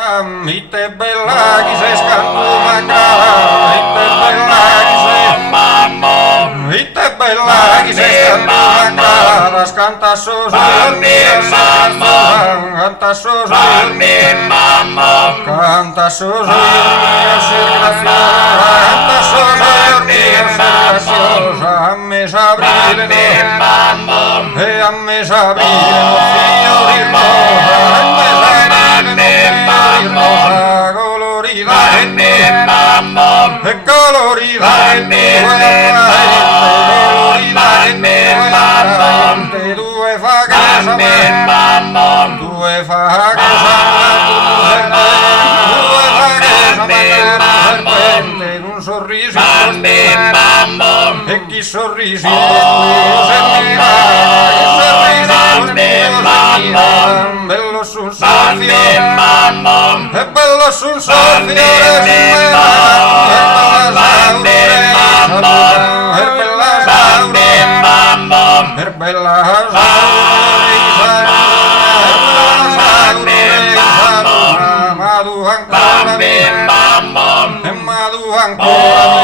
Itse bellakin se skantuvan graan, itse bellakin se. Itse bellakin se skantuvan graan, las kantaa suusuun, kantaa suusuun, kantaa suusuun, ja sirkratioon, kantaa suusuun, ja sirkratioon, amme sabrinen, hei amme sabrinen, fiorino, amme sabrinen, rosa colorida, colorida, colorida, due fa casa, due fa casa, serpente, un sorriso, e chi sorrisi, bello sul soffio, è bello sul soffio, è bella madu ancora